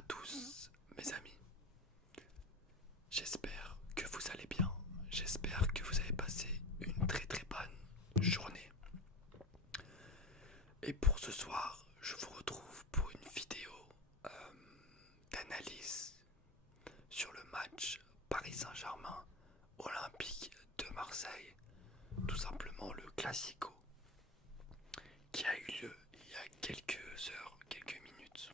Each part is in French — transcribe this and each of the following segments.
à tous mes amis, j'espère que vous allez bien, j'espère que vous avez passé une très très bonne journée. Et pour ce soir, je vous retrouve pour une vidéo euh, d'analyse sur le match Paris Saint-Germain Olympique de Marseille, tout simplement le Classico, qui a eu lieu il y a quelques heures, quelques minutes.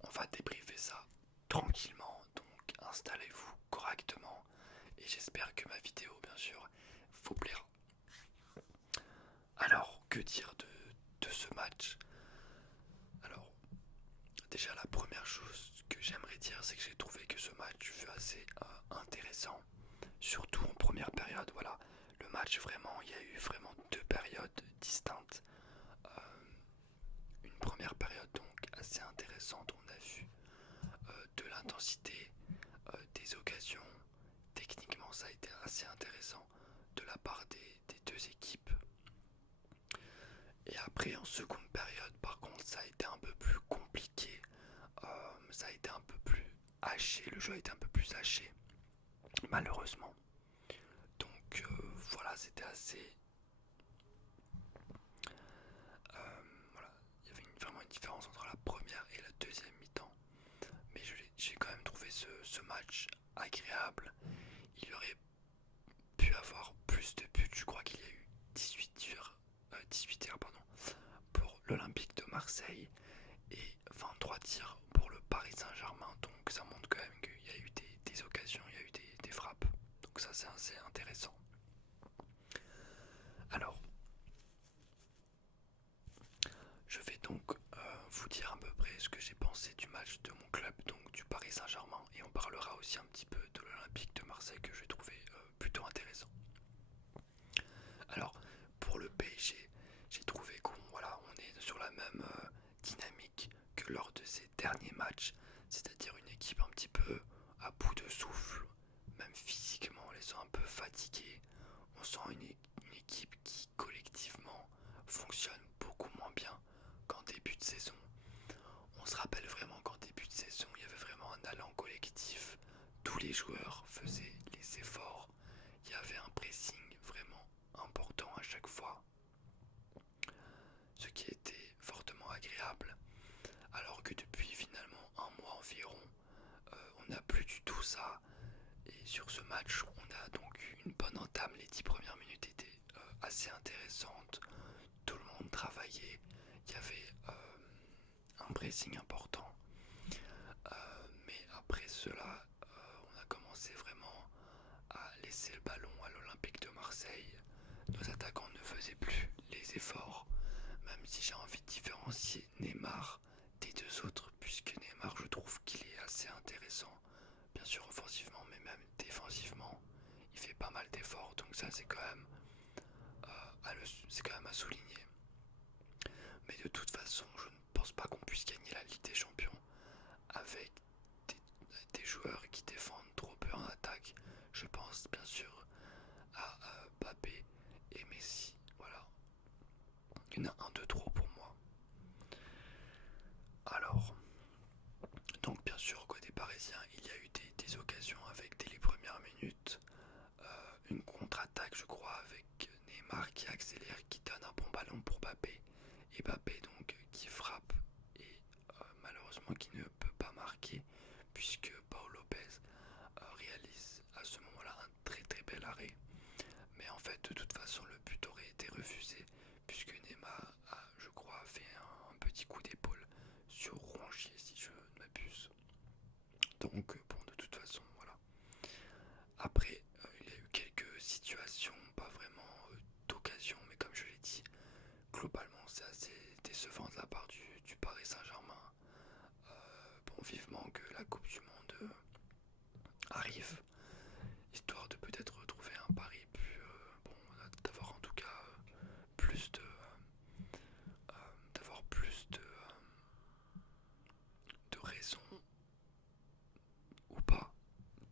On va débriefer ça tranquillement, donc installez-vous correctement et j'espère que ma vidéo, bien sûr, vous plaira. Alors, que dire de ce match? Alors, déjà la première chose que j'aimerais dire, c'est que j'ai trouvé que ce match fut assez intéressant, surtout en première période. Voilà, le match vraiment, il y a eu vraiment deux périodes distinctes. Euh, une première période donc assez intéressante, on a vu de l'intensité, des occasions. Techniquement, ça a été assez intéressant de la part des deux équipes. Et après, en seconde période, par contre, ça a été un peu plus compliqué. Ça a été un peu plus haché. Le jeu a été un peu plus haché, malheureusement. Donc voilà, c'était assez. Voilà, il y avait vraiment une différence entre la première et la deuxième mi-temps. Mais j'ai quand même trouvé ce match agréable. Il y aurait pu avoir plus de buts. Je crois qu'il y a eu 18 tirs pardon, pour l'Olympique de Marseille et 23 tirs pour le Paris Saint-Germain. Donc ça montre quand même qu'il y a eu des occasions, il y a eu des frappes. Donc ça c'est assez intéressant. Alors, je vais donc vous dire à peu près ce que j'ai pensé du match de mon club, donc du Paris Saint-Germain, et on parlera aussi un petit peu de l'Olympique de Marseille que j'ai trouvé plutôt intéressant. Alors, pour le PSG, j'ai trouvé qu'on voilà, on est sur la même dynamique que lors de ces derniers matchs, c'est-à-dire une équipe un petit peu à bout de souffle, même physiquement, on les sent un peu fatigués. On sent une équipe qui collectivement fonctionne beaucoup moins bien qu'en début de saison. On se rappelle vraiment qu'en début de saison, il y avait vraiment un allant collectif. Tous les joueurs faisaient les efforts. Il y avait un pressing vraiment important à chaque fois, ce qui était fortement agréable. Alors que depuis finalement un mois environ, on n'a plus du tout ça. Et sur ce match, on a donc eu une bonne entame. Les 10 premières minutes étaient assez intéressantes. Tout le monde travaillait. Il y avait un pressing important. Mais après cela, on a commencé vraiment à laisser le ballon à l'Olympique de Marseille. Nos attaquants ne faisaient plus les efforts, même si j'ai envie de différencier Neymar des deux autres, puisque Neymar, je trouve qu'il est assez intéressant, bien sûr offensivement, mais même défensivement, il fait pas mal d'efforts, donc ça c'est quand même à souligner. Mais de toute façon, je ne pense pas qu'on puisse gagner la Ligue des Champions avec des, des joueurs qui défendent trop peu en attaque. Je pense bien sûr à Mbappé et Messi. Voilà, il y en a un de trop pour moi. Alors, donc bien sûr côté parisien, il y a eu des occasions avec dès les premières minutes. Une contre-attaque je crois avec Neymar qui accélère, qui donne un bon ballon pour Mbappé. Et Mbappé donc qui frappe et malheureusement qui ne peut pas marquer puisque Paul Lopez réalise à ce moment-là un très très bel arrêt. Mais en fait de toute façon le but aurait été refusé puisque Neymar a je crois fait un petit coup d'épaule sur Rongier si je ne m'abuse. Donc bon de toute façon voilà. Après il y a eu quelques situations, pas vraiment d'occasion, mais comme je l'ai dit, globalement c'est assez décevant de la part du Paris Saint-Germain. Bon, vivement que la Coupe du Monde arrive, histoire de peut-être retrouver un Paris plus bon, d'avoir en tout cas plus d'avoir plus de raisons ou pas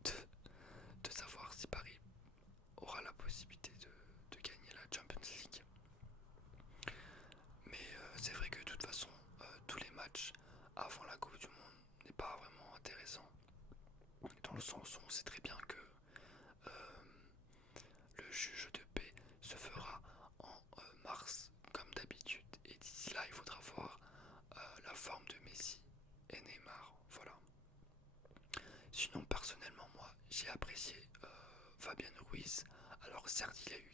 de, de savoir si Paris aura la possibilité de gagner la Champions League. Mais c'est vrai que de toute façon, tous les matchs avant la Coupe du Monde j'ai apprécié Fabien Ruiz. Alors certes, il a eu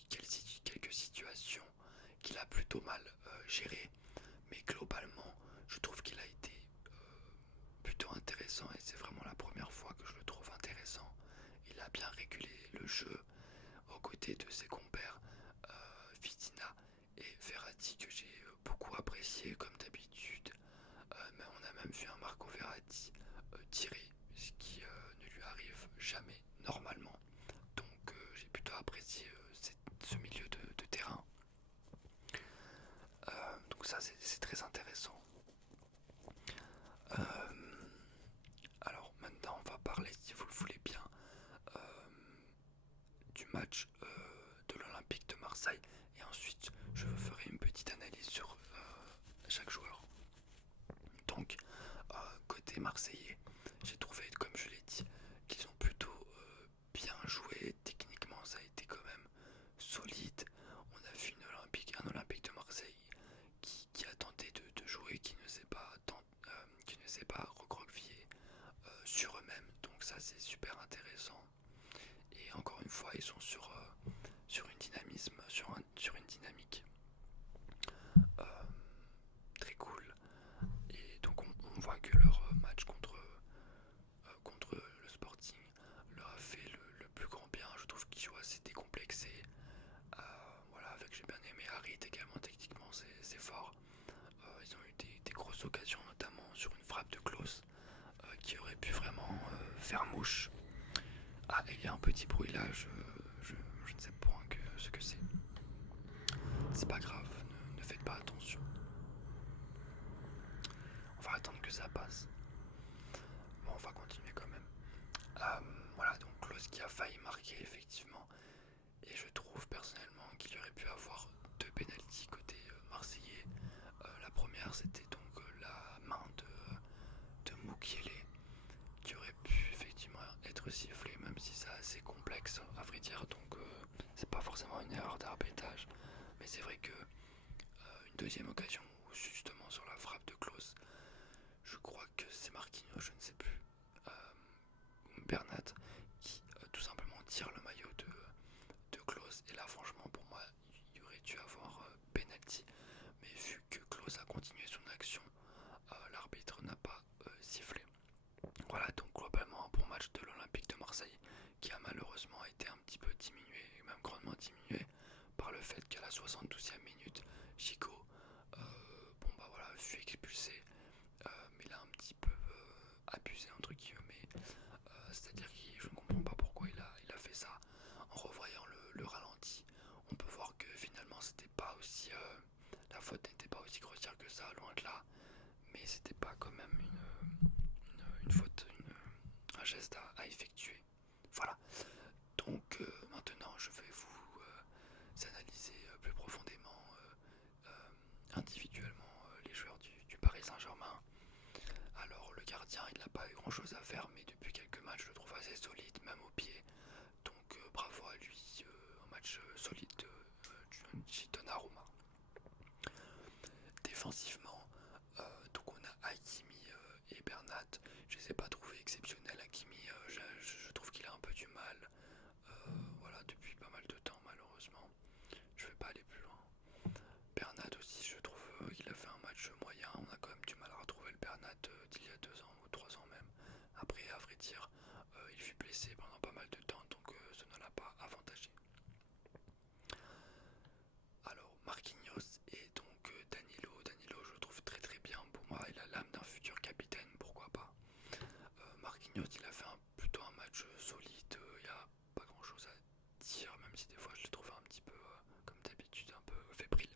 quelques situations qu'il a plutôt mal gérées, mais globalement, je trouve qu'il a été plutôt intéressant et c'est vraiment la première fois que je le trouve intéressant. Il a bien régulé le jeu aux côtés de ses compères Vitina et Verratti que j'ai beaucoup apprécié comme d'habitude. Mais on a même vu un Marco Verratti tirer, ce qui ne lui arrive jamais normalement. Donc j'ai plutôt apprécié ce milieu de terrain. Donc ça c'est très intéressant. Alors maintenant on va parler, si vous le voulez bien, du match de l'Olympique de Marseille et ensuite je ferai une petite analyse sur chaque joueur. Donc côté marseillais, j'ai trouvé, comme je l'ai dit, qu'ils ont plutôt bien joué. Techniquement ça a été quand même solide. On a vu un Olympique de Marseille qui a tenté de jouer, qui ne s'est pas recroquevillé sur eux-mêmes. Donc ça c'est super intéressant. Et encore une fois, ils sont sur une dynamique euh, très cool. Et donc on voit que leur match contre le Sporting leur a fait le plus grand bien. Je trouve qu'ils jouent assez décomplexé. Voilà, j'ai bien aimé Harit également, techniquement c'est fort. Ils ont eu des grosses occasions, notamment sur une frappe de Klose qui aurait pu vraiment faire mouche. Ah, il y a un petit bruit là, je ne sais pas ce que c'est. C'est pas grave, ne faites pas attention. On va attendre que ça passe. Bon, on va continuer quand même. Voilà, donc Klose qui a failli marquer effectivement. Et je trouve personnellement qu'il aurait pu avoir deux pénaltys côté marseillais. La première c'était donc la main de Mukiele qui aurait pu effectivement être sifflé, même si c'est assez complexe à vrai dire, donc c'est pas forcément une erreur d'arbitrage. Mais c'est vrai que une deuxième occasion où justement sur la frappe de Klose, je crois que c'est Marquinhos, je ne sais plus, Bernat, qui tout simplement tire le maillot de Klose. Et là franchement pour moi il y aurait dû avoir penalty, mais vu que Klose a continué son action, l'arbitre n'a pas sifflé. Voilà, donc globalement un bon match de l'Olympique de Marseille qui a malheureusement été un petit peu diminué, même grandement diminué par le fait qu'à la 72e minute, Chico, fut expulsé, mais là un petit peu abusé entre guillemets, c'est-à-dire que je ne comprends pas pourquoi il a fait ça. En revoyant le ralenti, on peut voir que finalement c'était pas aussi, la faute n'était pas aussi grossière que ça, loin de là, mais c'était pas quand même une faute, un geste à effectuer. Voilà. Donc maintenant je vais vous analyser plus profondément individuellement les joueurs du Paris Saint-Germain. Alors le gardien il n'a pas eu grand chose à faire, mais depuis quelques matchs je le trouve assez solide, même au pied. Donc bravo à lui, un match solide de Donnarumma. Défensivement, donc on a Hakimi et Bernat. Je les ai pas trouvés exceptionnels. Hakimi, je trouve qu'il a un peu du mal. Voilà, depuis pas mal de temps malheureusement. Je vais pas aller plus loin. Bernat aussi, je trouve qu'il a fait un match moyen. On a quand même du mal à retrouver le Bernat d'il y a 2 ans ou 3 ans même. Après, à vrai dire, il fut blessé pendant pas mal de temps, donc ça ne l'a pas avantagé. Alors Marquinhos et donc Danilo, je le trouve très très bien. Pour moi, il a l'âme d'un futur capitaine, pourquoi pas. Marquinhos, il a fait plutôt un match solide. Il n'y a pas grand chose à dire, même si des fois je le trouve un petit peu, comme d'habitude, un peu fébrile.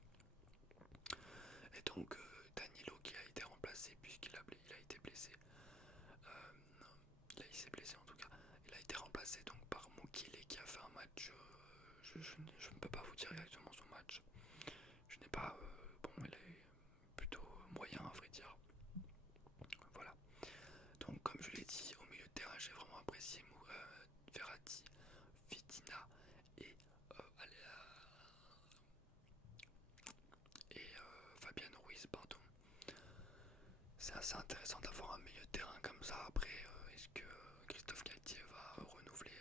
Et donc Danilo qui a été remplacé puisqu'il a été blessé. Il s'est blessé en tout cas. Il a été remplacé donc par Mukiele qui a fait un match. Je ne peux pas vous dire exactement son match. Je n'ai pas. Bon, il est plutôt moyen à vrai dire. Voilà. Donc, comme je l'ai dit, au milieu de terrain, j'ai vraiment apprécié Verratti, Vitina et, Fabien Ruiz, pardon. C'est assez intéressant d'avoir un milieu de terrain comme ça. Après, est-ce que Christophe Galtier va renouveler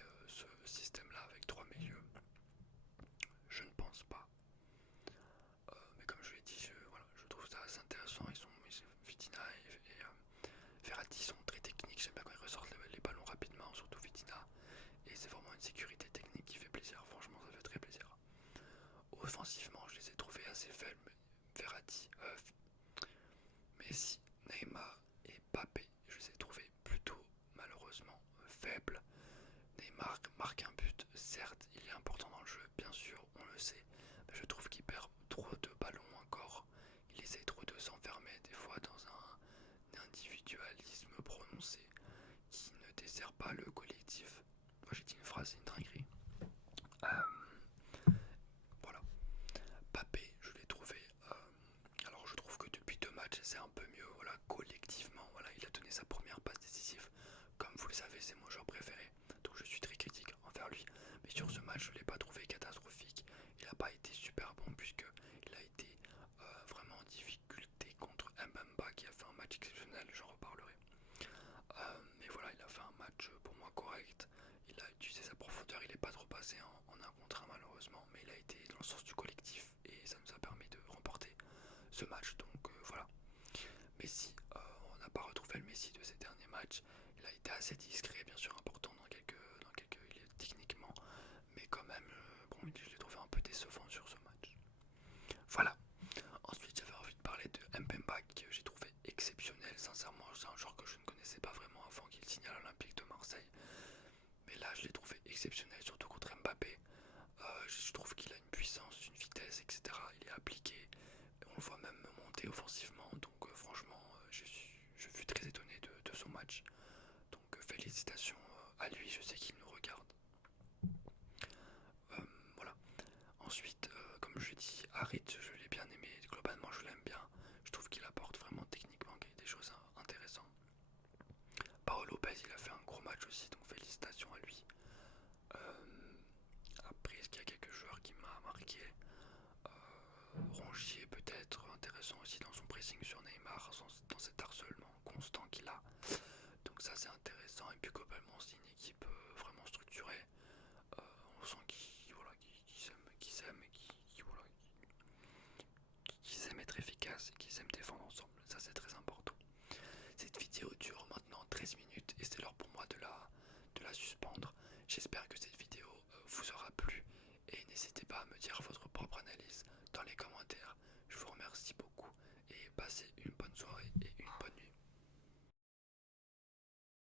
offensivement, je les ai trouvés assez faibles. Verratti, Messi, Neymar et Mbappé, je les ai trouvés plutôt malheureusement faibles. Neymar marque un but, certes, il est important dans le jeu, bien sûr, on le sait, mais je trouve qu'il perd trop de ballons encore. Il essaie trop de s'enfermer des fois dans un individualisme prononcé qui ne dessert pas le collectif. Moi j'ai dit une phrase, c'est une dinguerie. Voilà. Mbappé, je l'ai trouvé. Alors je trouve que depuis 2 matchs, c'est un peu mieux. Voilà, collectivement, voilà, il a donné sa première passe décisive. Comme vous le savez, c'est mon joueur préféré, donc je suis très critique envers lui. Mais sur ce match, je ne l'ai pas trouvé catastrophique. Il n'a pas été super bon puisque il a été vraiment en difficulté contre Mbemba qui a fait un match exceptionnel. J'en reparlerai. Mais voilà, il a fait un match pour moi correct. Il a utilisé sa profondeur, il n'est pas trop passé en 1 contre 1 malheureusement, mais il a été dans le sens du collectif et ça nous a permis de remporter ce match. Donc voilà. Messi, on n'a pas retrouvé le Messi de ces derniers matchs. Il a été assez discret, bien sûr important techniquement, mais quand même, bon, je l'ai trouvé un peu décevant sur ce match. Voilà. Ensuite, j'avais envie de parler de Mbemba que j'ai trouvé exceptionnel. Sincèrement, c'est un joueur que je ne connaissais pas vraiment avant qu'il signe à l'Olympique de Marseille. Mais là, je l'ai trouvé exceptionnel, surtout contre Mbappé. Je trouve qu'il a une puissance, une vitesse, etc. Il est appliqué. On le voit même monter offensivement. Donc, franchement, je suis très étonné de son match. Donc, félicitations à lui. Je sais qu'il nous regarde. Voilà. Ensuite, comme je dis, Harit, je l'ai bien aimé. Globalement, je l'aime bien. Je trouve qu'il apporte vraiment techniquement des choses intéressantes. Paolo Lopez, il a fait un gros match aussi, donc félicitations à lui. Après, est-ce qu'il y a quelques joueurs qui m'a marqué? Rongier peut-être, intéressant aussi dans son pressing sur Neymar, dans cet harcèlement constant qu'il a. Donc ça c'est intéressant, et puis globalement c'est une équipe vraiment structurée. On sent qu'ils s'aiment et qu'ils aiment être efficaces et qu'ils aiment défendre ensemble. Ça c'est très important. Cette vidéo dure maintenant 13 minutes et c'est l'heure pour moi de la suspendre. J'espère que cette vidéo vous aura plu et n'hésitez pas à me dire votre propre analyse dans les commentaires.